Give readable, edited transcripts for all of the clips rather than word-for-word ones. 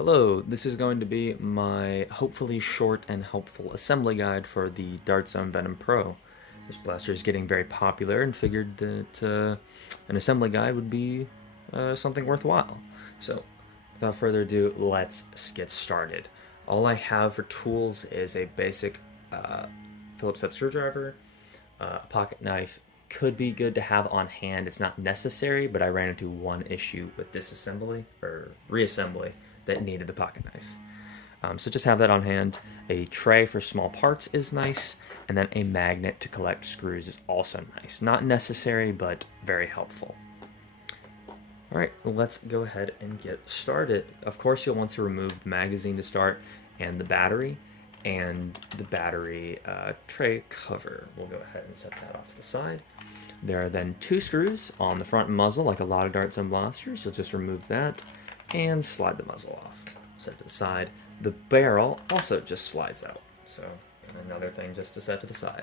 Hello, this is going to be my hopefully short and helpful assembly guide for the Dart Zone Venom Pro. This blaster is getting very popular and figured that an assembly guide would be something worthwhile. So, without further ado, let's get started. All I have for tools is a basic Phillips head screwdriver, a pocket knife. Could be good to have on hand. It's not necessary, but I ran into one issue with disassembly or reassembly that needed the pocket knife. So just have that on hand. A tray for small parts is nice, and then a magnet to collect screws is also nice. Not necessary, but very helpful. All right, let's go ahead and get started. Of course, you'll want to remove the magazine to start, and the battery tray cover. We'll go ahead and set that off to the side. There are then two screws on the front muzzle, like a lot of Dart Zone blasters, so just remove that and slide the muzzle off. Set to the side. The barrel also just slides out, so another thing just to set to the side.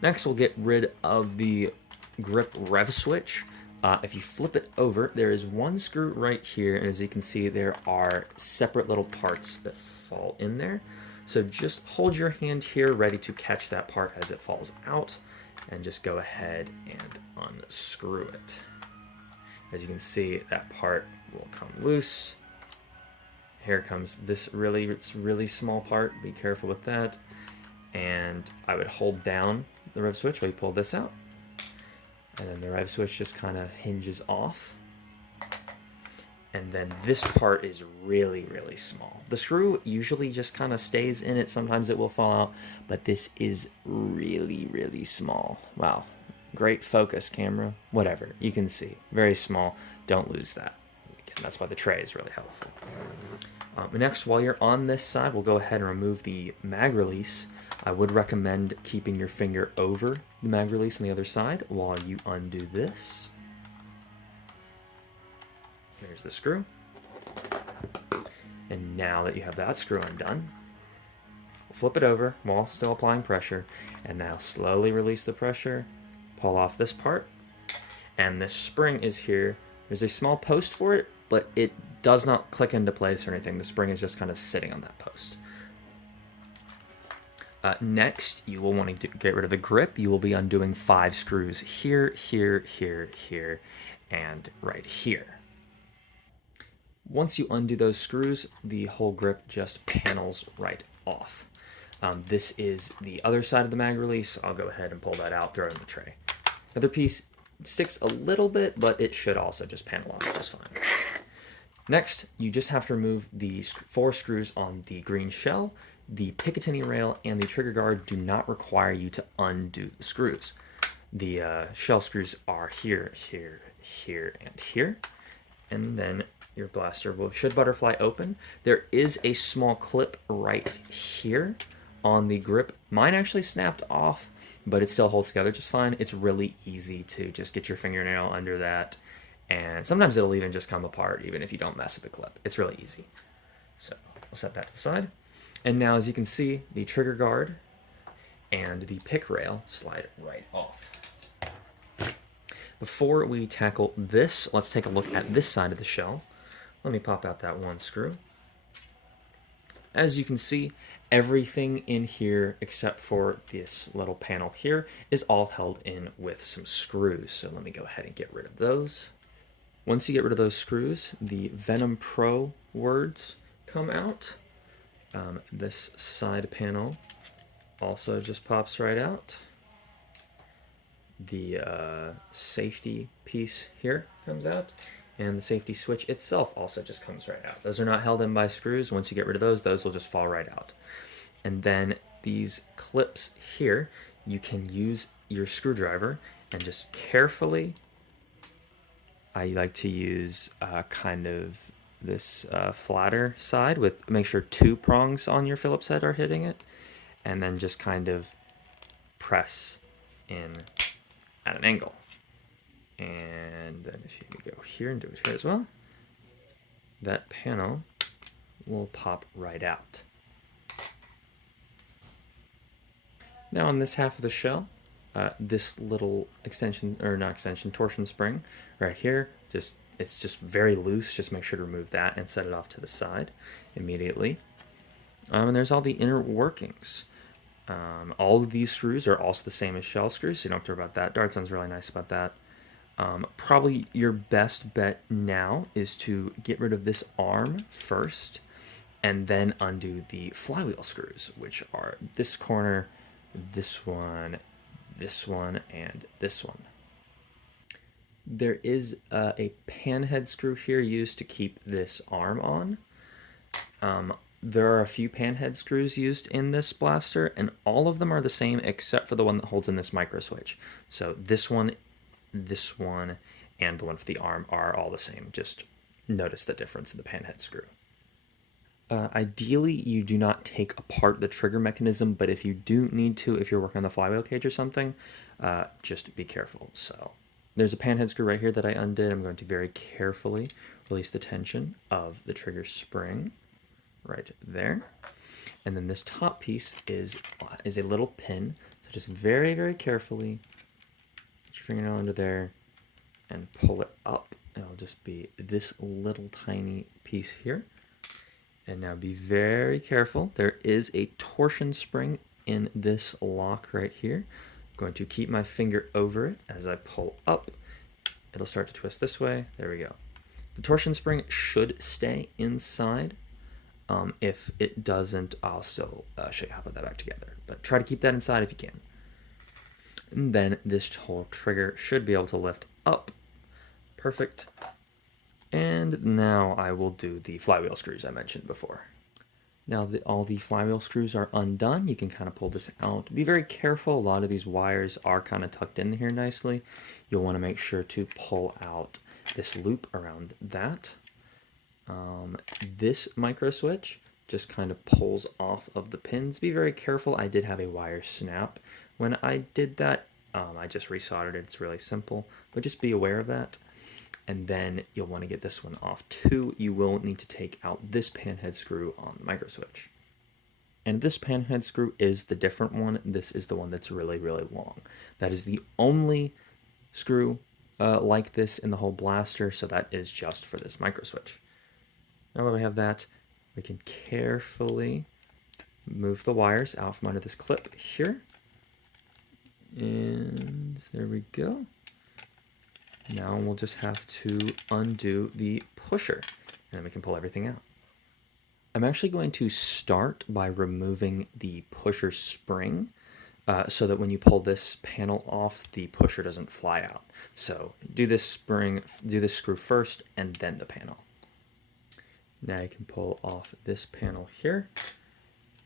Next, we'll get rid of the grip Rev Switch. If you flip it over, there is one screw right here, and as you can see, there are separate little parts that fall in there. So just hold your hand here ready to catch that part as it falls out, and just go ahead and unscrew it. As you can see, that part will come loose. Here comes this really small part. Be careful with that. And I would hold down the rev switch while you pull this out. And then the rev switch just kind of hinges off. And then this part is really small. The screw usually just kind of stays in it. Sometimes it will fall out, but this is really small. Wow. Great focus, camera. Whatever. You can see. Very small. Don't lose that. Again, that's why the tray is really helpful. Next, while you're on this side, we'll go ahead and remove the mag release. I would recommend keeping your finger over the mag release on the other side while you undo this. There's the screw. And now that you have that screw undone, flip it over while still applying pressure, and now slowly release the pressure, pull off this part, and this spring is here. There's a small post for it, but it does not click into place or anything. The spring is just kind of sitting on that post. Next, you will want to get rid of the grip. You will be undoing 5 screws here, and right here. Once you undo those screws, the whole grip just panels right off. This is the other side of the mag release. I'll go ahead and pull that out, throw it in the tray. Other piece sticks a little bit, but it should also just panel off just fine. Next, you just have to remove the 4 screws on the green shell. The Picatinny rail and the trigger guard do not require you to undo the screws. The shell screws are here, and here. And then your blaster should butterfly open. There is a small clip right here on the grip. Mine actually snapped off, but it still holds together just fine. It's really easy to just get your fingernail under that, and sometimes it'll even just come apart even if you don't mess with the clip. It's really easy. So we'll set that to the side. And now, as you can see, the trigger guard and the pick rail slide right off. Before we tackle this, let's take a look at this side of the shell. Let me pop out that one screw. As you can see, everything in here except for this little panel here is all held in with some screws. So let me go ahead and get rid of those. Once you get rid of those screws, the Venom Pro words come out. This side panel also just pops right out. The safety piece here comes out, and the safety switch itself also just comes right out. Those are not held in by screws. Once you get rid of those will just fall right out. And then these clips here, you can use your screwdriver and just carefully, I like to use kind of this flatter side with, make sure 2 prongs on your Phillips head are hitting it, and then just kind of press in at an angle. And then if you go here and do it here as well, that panel will pop right out. Now on this half of the shell, this little extension, or not extension, torsion spring right here just it's just very loose. Just make sure to remove that and set it off to the side immediately. And there's all the inner workings. All of these screws are also the same as shell screws, so you don't have to worry about that. Dart sounds really nice about that. Probably your best bet now is to get rid of this arm first and then undo the flywheel screws, which are this corner, this one, and this one. There is a panhead screw here used to keep this arm on. There are a few panhead screws used in this blaster, and all of them are the same except for the one that holds in this micro switch. So this one, and the one for the arm are all the same. Just notice the difference in the panhead screw. Ideally, you do not take apart the trigger mechanism, but if you do need to, if you're working on the flywheel cage or something, just be careful. So there's a panhead screw right here that I undid. I'm going to very carefully release the tension of the trigger spring right there. And then this top piece is a little pin. So just very, very carefully put your fingernail under there and pull it up. It'll just be this little tiny piece here. And now be very careful. There is a torsion spring in this lock right here. I'm going to keep my finger over it as I pull up. It'll start to twist this way. There we go. The torsion spring should stay inside. If it doesn't, I'll still show you how to put that back together. But try to keep that inside if you can. And then this whole trigger should be able to lift up. Perfect. And now I will do the flywheel screws I mentioned before. Now that all the flywheel screws are undone, you can kind of pull this out. Be very careful. A lot of these wires are kind of tucked in here nicely. You'll want to make sure to pull out this loop around that. This micro switch just kind of pulls off of the pins. Be very careful. I did have a wire snap when I did that. I just resoldered it. It's really simple, but just be aware of that. And then you'll want to get this one off too. You will need to take out this panhead screw on the micro switch. And this panhead screw is the different one. This is the one that's really, really long. That is the only screw like this in the whole blaster, so that is just for this micro switch. Now that we have that, we can carefully move the wires out from under this clip here. And there we go. Now we'll just have to undo the pusher, and then we can pull everything out. I'm actually going to start by removing the pusher spring so that when you pull this panel off, the pusher doesn't fly out. So do this screw first, and then the panel. Now you can pull off this panel here,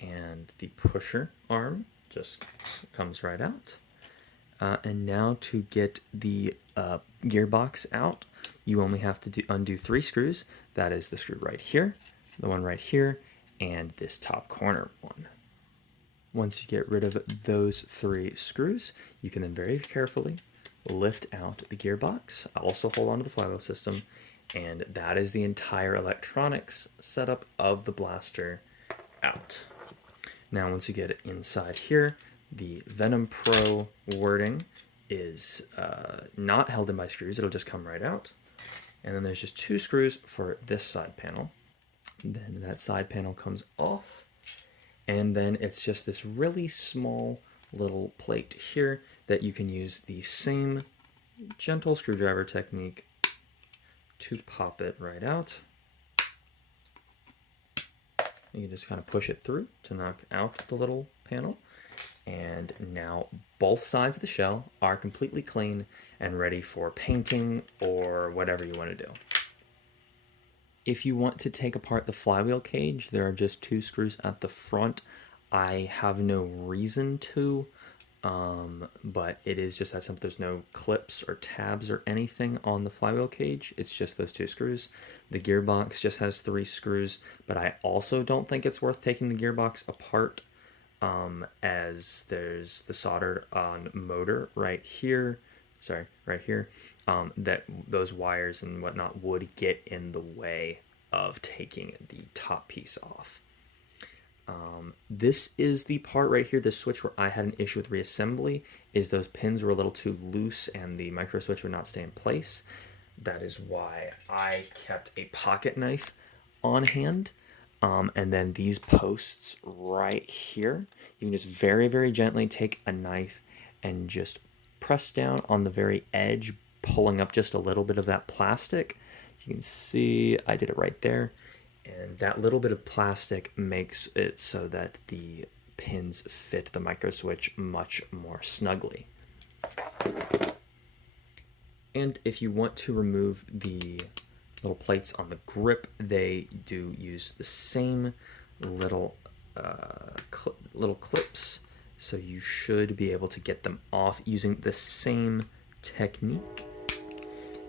and the pusher arm just comes right out. And now to get the gearbox out, you only have to undo 3 screws. That is the screw right here, the one right here, and this top corner one. Once you get rid of those 3 screws, you can then very carefully lift out the gearbox. Also hold on to the flywheel system, and that is the entire electronics setup of the blaster out. Now once you get it inside here, the Venom Pro wording is not held in by screws. It'll just come right out. And then there's just 2 screws for this side panel. Then that side panel comes off. And then it's just this really small little plate here that you can use the same gentle screwdriver technique to pop it right out. You can just kind of push it through to knock out the little panel. And now both sides of the shell are completely clean and ready for painting or whatever you want to do. If you want to take apart the flywheel cage, there are just 2 screws at the front. I have no reason to, but it is just that simple. There's no clips or tabs or anything on the flywheel cage. It's just those 2 screws. The gearbox just has 3 screws, but I also don't think it's worth taking the gearbox apart. As there's the soldered on motor right here, that those wires and whatnot would get in the way of taking the top piece off. This is the part right here, the switch where I had an issue with reassembly, is those pins were a little too loose and the micro switch would not stay in place. That is why I kept a pocket knife on hand. And then these posts right here, you can just very, very gently take a knife and just press down on the very edge, pulling up just a little bit of that plastic. You can see I did it right there. And that little bit of plastic makes it so that the pins fit the micro switch much more snugly. And if you want to remove the little plates on the grip, they do use the same little clips, so you should be able to get them off using the same technique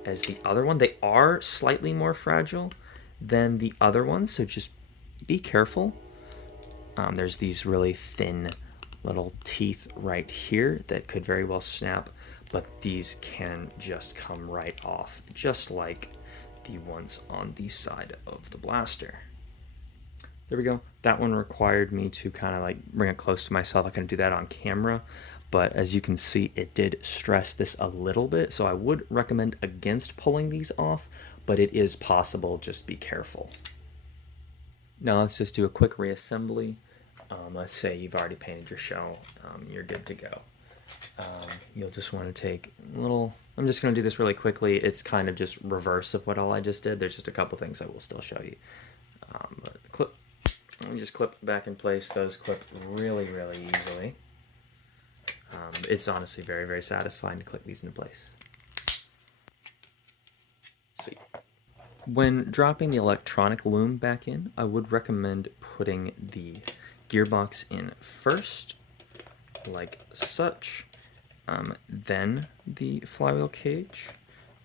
as the other one. They are slightly more fragile than the other one, so just be careful. There's these really thin little teeth right here that could very well snap, but these can just come right off, just like the ones on the side of the blaster. There we go. That one required me to kind of like bring it close to myself. I couldn't do that on camera, but as you can see, it did stress this a little bit, so I would recommend against pulling these off, but it is possible. Just be careful. Now let's just do a quick reassembly. Let's say you've already painted your shell, you're good to go. You'll just want to take a little, I'm just going to do this really quickly. It's kind of just reverse of what all I just did. There's just a couple things I will still show you. But let me just clip back in place. Those clip really, really easily. It's honestly very, very satisfying to clip these into place. Sweet. When dropping the electronic loom back in, I would recommend putting the gearbox in first, like such, then the flywheel cage.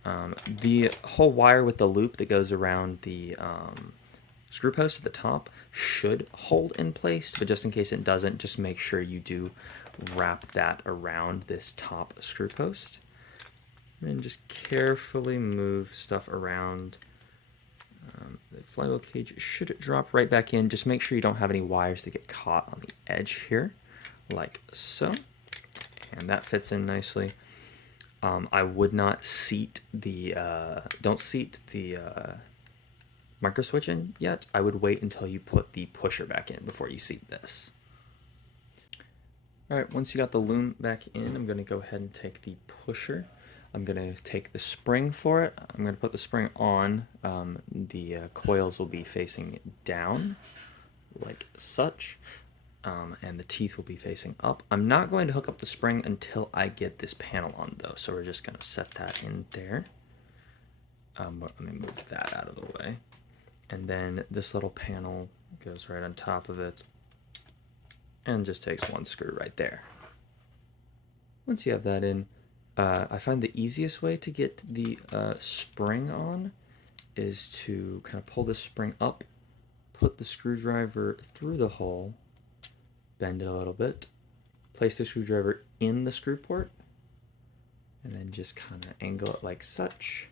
The whole wire with the loop that goes around the screw post at the top should hold in place, but just in case it doesn't, just make sure you do wrap that around this top screw post. And then just carefully move stuff around. The flywheel cage should drop right back in. Just make sure you don't have any wires that get caught on the edge here, like so. And that fits in nicely. I would not seat the, don't seat the micro switch in yet. I would wait until you put the pusher back in before you seat this. All right, once you got the loom back in, I'm gonna go ahead and take the pusher. I'm gonna take the spring for it. I'm gonna put the spring on. The coils will be facing down, like such. And the teeth will be facing up. I'm not going to hook up the spring until I get this panel on though, so we're just going to set that in there. Let me move that out of the way. And then this little panel goes right on top of it and just takes one screw right there. Once you have that in, I find the easiest way to get the spring on is to kind of pull this spring up, put the screwdriver through the hole, bend it a little bit, place the screwdriver in the screw port, and then just kind of angle it like such.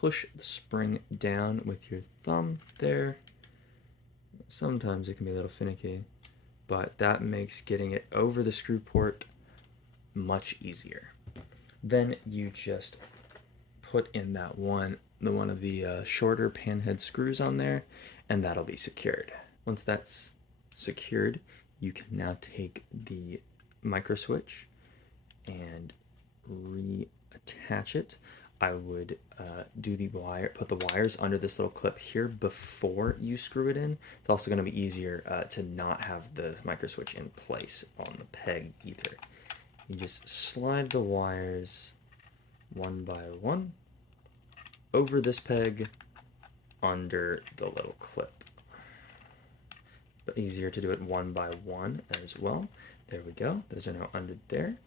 Push the spring down with your thumb there. Sometimes it can be a little finicky, but that makes getting it over the screw port much easier. Then you just put in that one of the shorter panhead screws on there, and that'll be secured. Once that's secured, you can now take the micro switch and reattach it. I would put the wires under this little clip here before you screw it in. It's also going to be easier to not have the micro switch in place on the peg either. You just slide the wires one by one over this peg under the little clip. But easier to do it one by one as well. There we go. Those are now under there.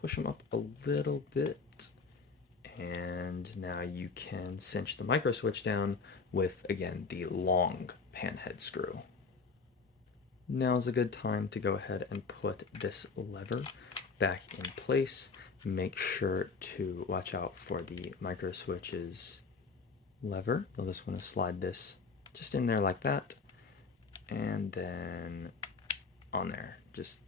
Push them up a little bit. And now you can cinch the micro switch down with, again, the long panhead screw. Now's a good time to go ahead and put this lever back in place. Make sure to watch out for the micro switch's lever. You'll just want to slide this just in there like that. And then on there, just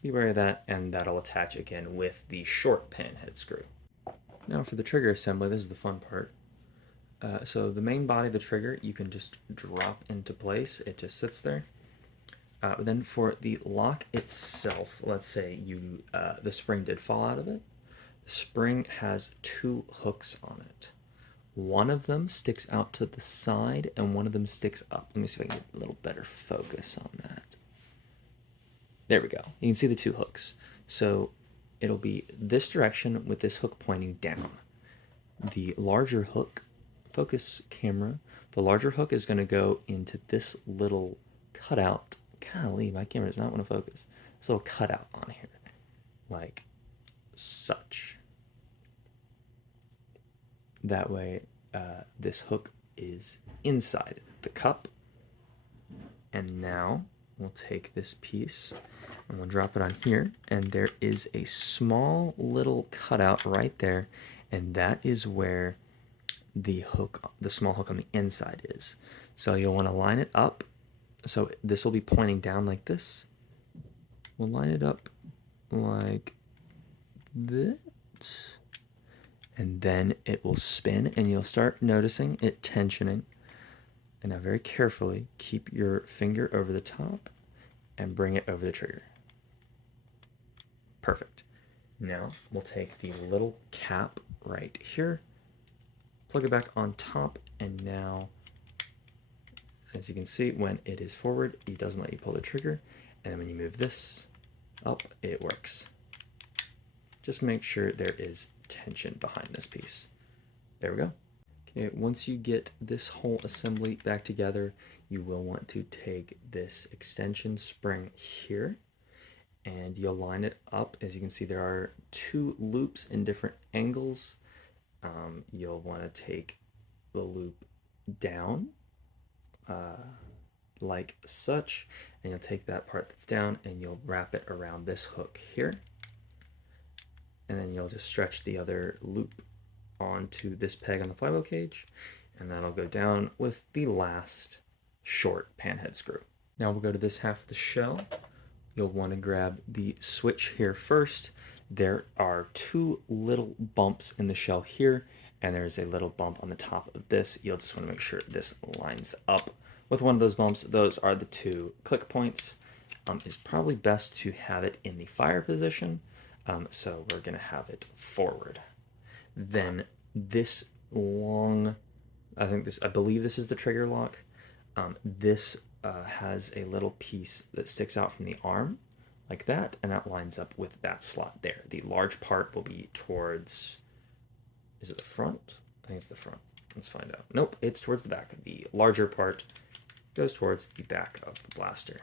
be aware of that, and that'll attach again with the short panhead screw. Now for the trigger assembly, this is the fun part. So the main body of the trigger, you can just drop into place. It just sits there. Then for the lock itself, let's say the spring did fall out of it. The spring has 2 hooks on it. One of them sticks out to the side and one of them sticks up. Let me see if I can get a little better focus on that. There we go. You can see the 2 hooks. So it'll be this direction with this hook pointing down. The larger hook, focus camera, the larger hook is going to go into this little cutout. Golly, my camera does not want to focus. This little cutout on here, like such. That way, this hook is inside the cup. And now we'll take this piece and we'll drop it on here. And there is a small little cutout right there. And that is where the hook, the small hook on the inside is. So you'll want to line it up. So this will be pointing down like this. We'll line it up like that. And then it will spin and you'll start noticing it tensioning. And now very carefully, keep your finger over the top and bring it over the trigger. Perfect. Now we'll take the little cap right here, plug it back on top, and now, as you can see, when it is forward, it doesn't let you pull the trigger. And then when you move this up, it works. Just make sure there is tension behind this piece. There we go. Okay, once you get this whole assembly back together, you will want to take this extension spring here and you'll line it up. As you can see, there are 2 loops in different angles. You'll want to take the loop down like such, and you'll take that part that's down and you'll wrap it around this hook here. And then you'll just stretch the other loop onto this peg on the flywheel cage, and that'll go down with the last short panhead screw. Now we'll go to this half of the shell. You'll want to grab the switch here first. There are 2 little bumps in the shell here, and there's a little bump on the top of this. You'll just want to make sure this lines up with one of those bumps. Those are the 2 click points. It's probably best to have it in the fire position. So we're going to have it forward. Then this long, I believe this is the trigger lock. This has a little piece that sticks out from the arm like that, and that lines up with that slot there. The large part will be towards, is it the front? I think it's the front. Let's find out. Nope, it's towards the back. The larger part goes towards the back of the blaster.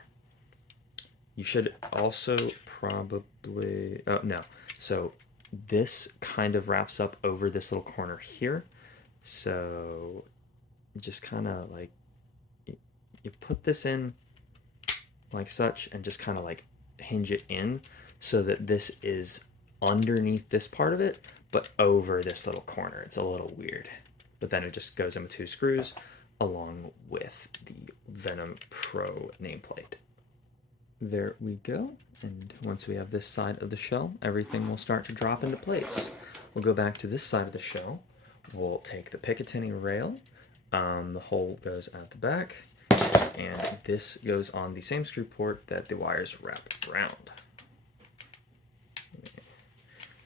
You should also probably, oh no, so this kind of wraps up over this little corner here. So just kind of like, you put this in like such and just kind of like hinge it in so that this is underneath this part of it, but over this little corner. It's a little weird, but then it just goes in with 2 screws along with the Venom Pro nameplate. There we go, and once we have this side of the shell, everything will start to drop into place. We'll go back to this side of the shell. We'll take the Picatinny rail. The hole goes at the back, and this goes on the same screw port that the wires wrap around.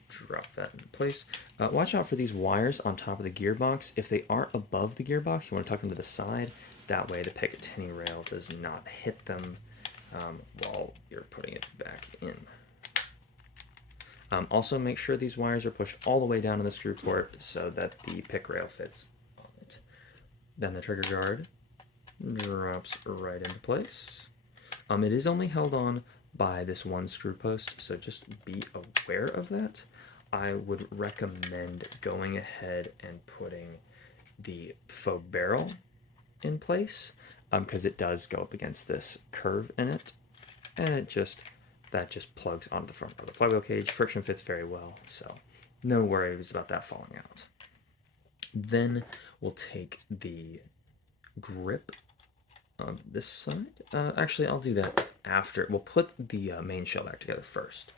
Drop that into place. Watch out for these wires on top of the gearbox. If they aren't above the gearbox, you want to tuck them to the side. That way the Picatinny rail does not hit them while you're putting it back in. Also make sure these wires are pushed all the way down to the screw port so that the pick rail fits on it. Then the trigger guard drops right into place. It is only held on by this 1 screw post, so just be aware of that. I would recommend going ahead and putting the faux barrel in place because it does go up against this curve in it, and that just plugs onto the front of the flywheel cage. Friction fits very well, so no worries about that falling out. Then we'll take the grip on this side. Actually, I'll do that after. We'll put the main shell back together first.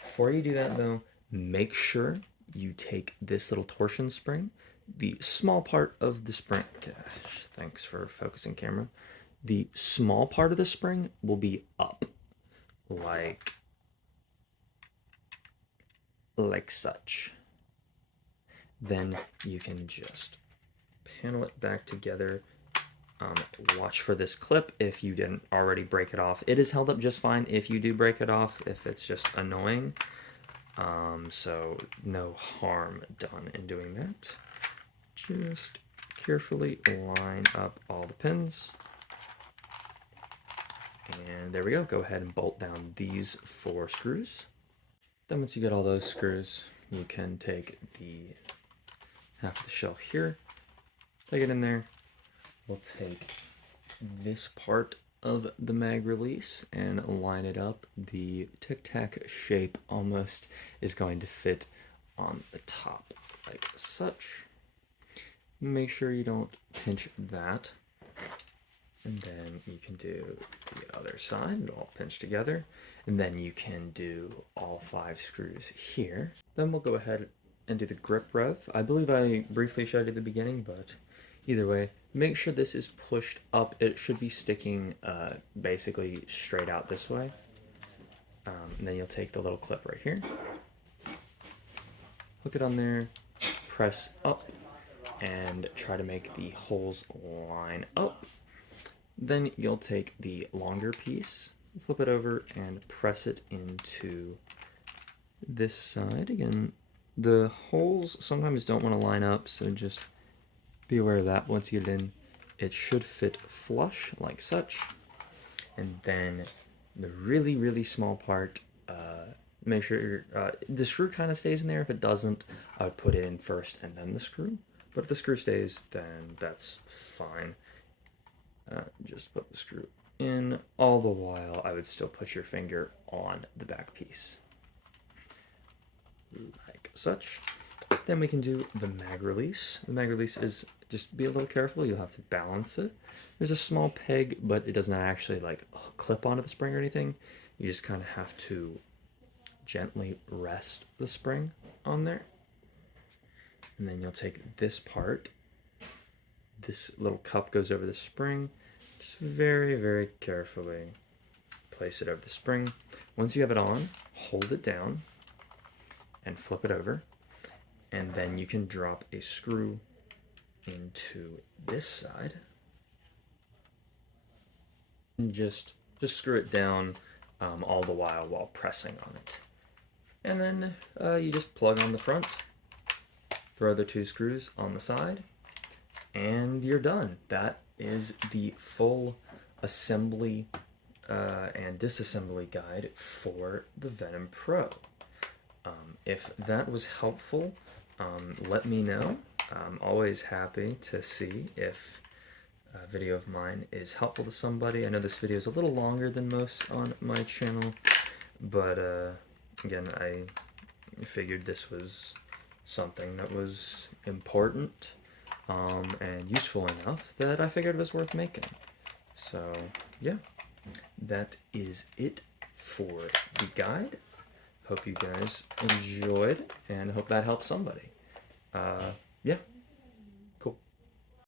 Before you do that, though, make sure you take this little torsion spring, the small part of the spring, gosh, thanks for focusing camera, the small part of the spring will be up, like such. Then you can just panel it back together. Watch for this clip if you didn't already break it off. It is held up just fine if you do break it off, if it's just annoying. So no harm done in doing that. Just carefully line up all the pins. And there we go. Go ahead and bolt down these 4 screws. Then once you get all those screws, you can take the half of the shell here, plug it in there. We'll take this part of the mag release and line it up. The tic-tac shape almost is going to fit on the top like such. Make sure you don't pinch that. And then you can do the other side, it'll all pinch together. And then you can do all 5 screws here. Then we'll go ahead and do the grip rev. I believe I briefly showed you at the beginning, but either way, make sure this is pushed up. It should be sticking basically straight out this way. And then you'll take the little clip right here, hook it on there, press up, and try to make the holes line up. Then you'll take the longer piece, flip it over, and press it into this side. Again, the holes sometimes don't want to line up, so just be aware of that. Once you get it in, it should fit flush like such. And then the really, really small part, make sure the screw kind of stays in there. If it doesn't, I would put it in first and then the screw. But if the screw stays, then that's fine. Just put the screw in. All the while, I would still put your finger on the back piece. Like such. Then we can do the mag release. The mag release is, just be a little careful, you'll have to balance it. There's a small peg, but it does not actually like clip onto the spring or anything. You just kind of have to gently rest the spring on there. And then you'll take this part. This little cup goes over the spring. Just very, very carefully place it over the spring. Once you have it on, hold it down and flip it over. And then you can drop a screw into this side. And just screw it down all the while pressing on it. And then you just plug on the front, throw the 2 screws on the side, and you're done. That is the full assembly and disassembly guide for the Venom Pro. If that was helpful, let me know. I'm always happy to see if a video of mine is helpful to somebody. I know this video is a little longer than most on my channel, but again, I figured this was something that was important and useful enough that I figured it was worth making. So yeah, that is it for the guide. Hope you guys enjoyed and hope that helps somebody. Yeah,